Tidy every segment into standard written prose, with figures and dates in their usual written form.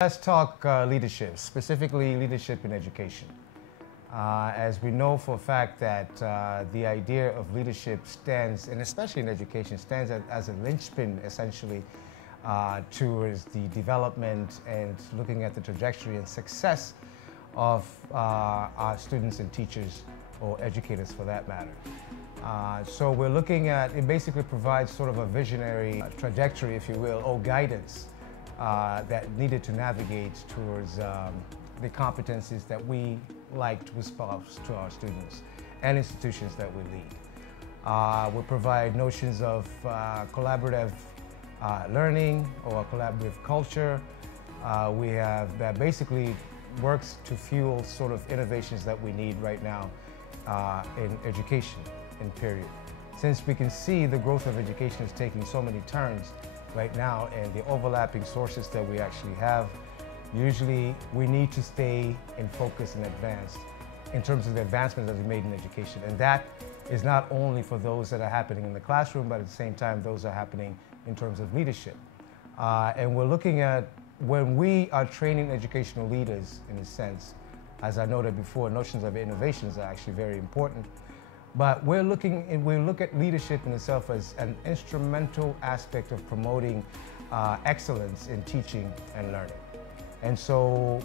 Let's talk leadership, specifically leadership in education. As we know for a fact that the idea of leadership stands, and especially in education, stands as a linchpin essentially towards the development and looking at the trajectory and success of our students and teachers, or educators for that matter. So we're looking at, it basically provides sort of a visionary trajectory, if you will, or guidance that needed to navigate towards the competencies that we like to espouse to our students and institutions that we lead. We provide notions of collaborative learning or collaborative culture. We have that basically works to fuel sort of innovations that we need right now in education, in period. Since we can see the growth of education is taking so many turns right now, and the overlapping sources that we actually have, usually we need to stay in focus and advance in terms of the advancements that we made in education. And that is not only for those that are happening in the classroom, but at the same time, those are happening in terms of leadership. And we're looking at, when we are training educational leaders, in a sense, as I noted before, notions of innovations are actually very important. But we look at leadership in itself as an instrumental aspect of promoting excellence in teaching and learning. And so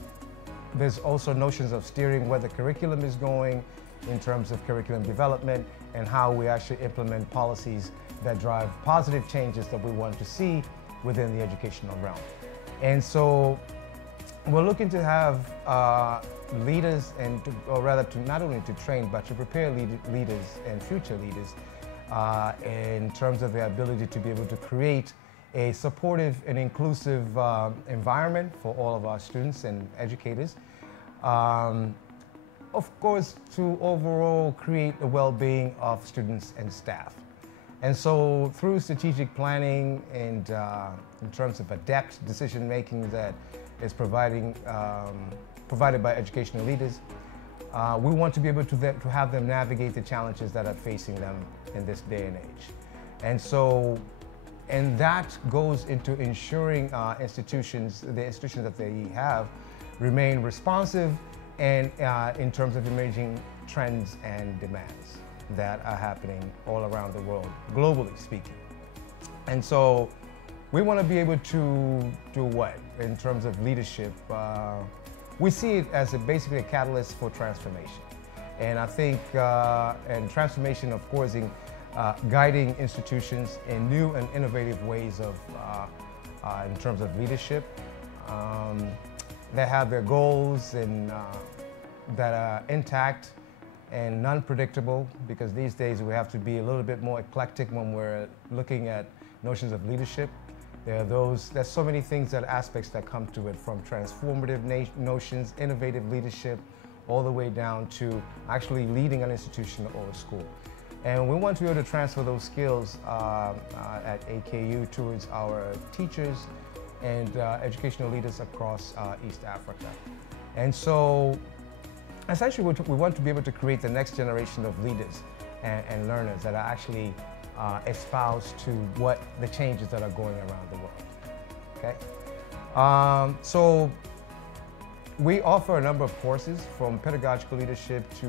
there's also notions of steering where the curriculum is going in terms of curriculum development and how we actually implement policies that drive positive changes that we want to see within the educational realm. And so we're looking to have leaders, or rather to not only to train, but to prepare leaders and future leaders in terms of their ability to be able to create a supportive and inclusive environment for all of our students and educators. Of course, to overall create the well-being of students and staff. And so through strategic planning and in terms of adept decision-making that is provided by educational leaders, we want to be able to have them navigate the challenges that are facing them in this day and age. And so, and that goes into ensuring the institutions that they have remain responsive and in terms of emerging trends and demands that are happening all around the world, globally speaking. And so we want to be able to do what in terms of leadership? We see it as basically a catalyst for transformation. And I think, and transformation, of course, in guiding institutions in new and innovative ways of, in terms of leadership, that have their goals and that are intact and non-predictable, because these days we have to be a little bit more eclectic when we're looking at notions of leadership. There's so many things, aspects that come to it, from transformative notions, innovative leadership, all the way down to actually leading an institution or a school. And we want to be able to transfer those skills at AKU towards our teachers and educational leaders across East Africa. And so essentially we want to be able to create the next generation of leaders and learners that are actually espoused to what the changes that are going around the world. Okay, so we offer a number of courses, from pedagogical leadership to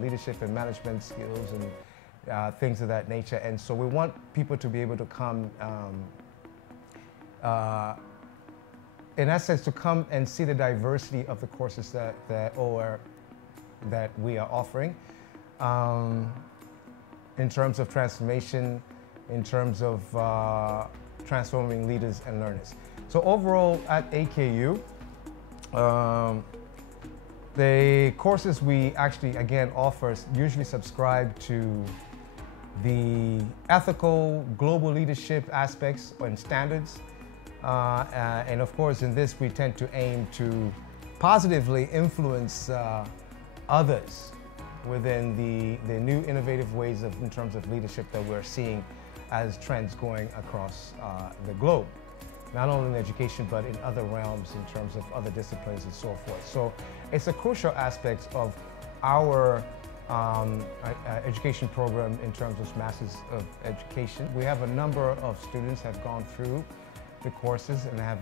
leadership and management skills and things of that nature. And so we want people to be able to come, in essence, to come and see the diversity of the courses that we are offering. In terms of transformation, in terms of transforming leaders and learners. So overall at AKU, the courses we actually, again, offer usually subscribe to the ethical, global leadership aspects and standards. And of course, in this, we tend to aim to positively influence others within the new innovative ways in terms of leadership that we're seeing as trends going across the globe, not only in education, but in other realms in terms of other disciplines and so forth. So it's a crucial aspect of our education program in terms of Masters of Education. We have a number of students have gone through the courses and have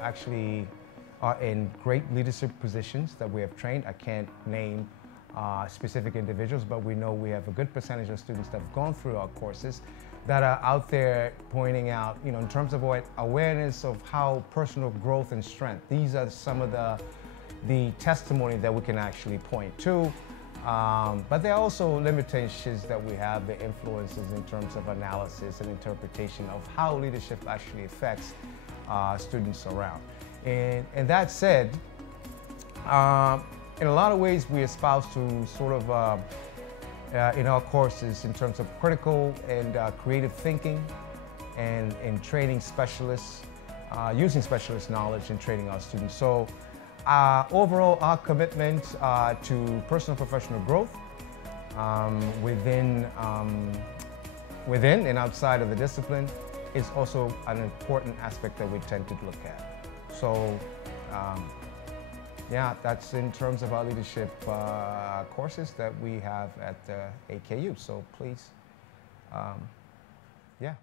actually are in great leadership positions that we have trained. I can't name specific individuals, but we know we have a good percentage of students that have gone through our courses that are out there pointing out, in terms of awareness of how personal growth and strength. These are some of the testimony that we can actually point to. But there are also limitations that we have, the influences in terms of analysis and interpretation of how leadership actually affects students around. And that said, in a lot of ways we espouse to sort of, in our courses, in terms of critical and creative thinking and in training specialists, using specialist knowledge and training our students. So overall, our commitment to personal and professional growth within and outside of the discipline is also an important aspect that we tend to look at. So yeah, that's in terms of our leadership courses that we have at AKU. So please, yeah.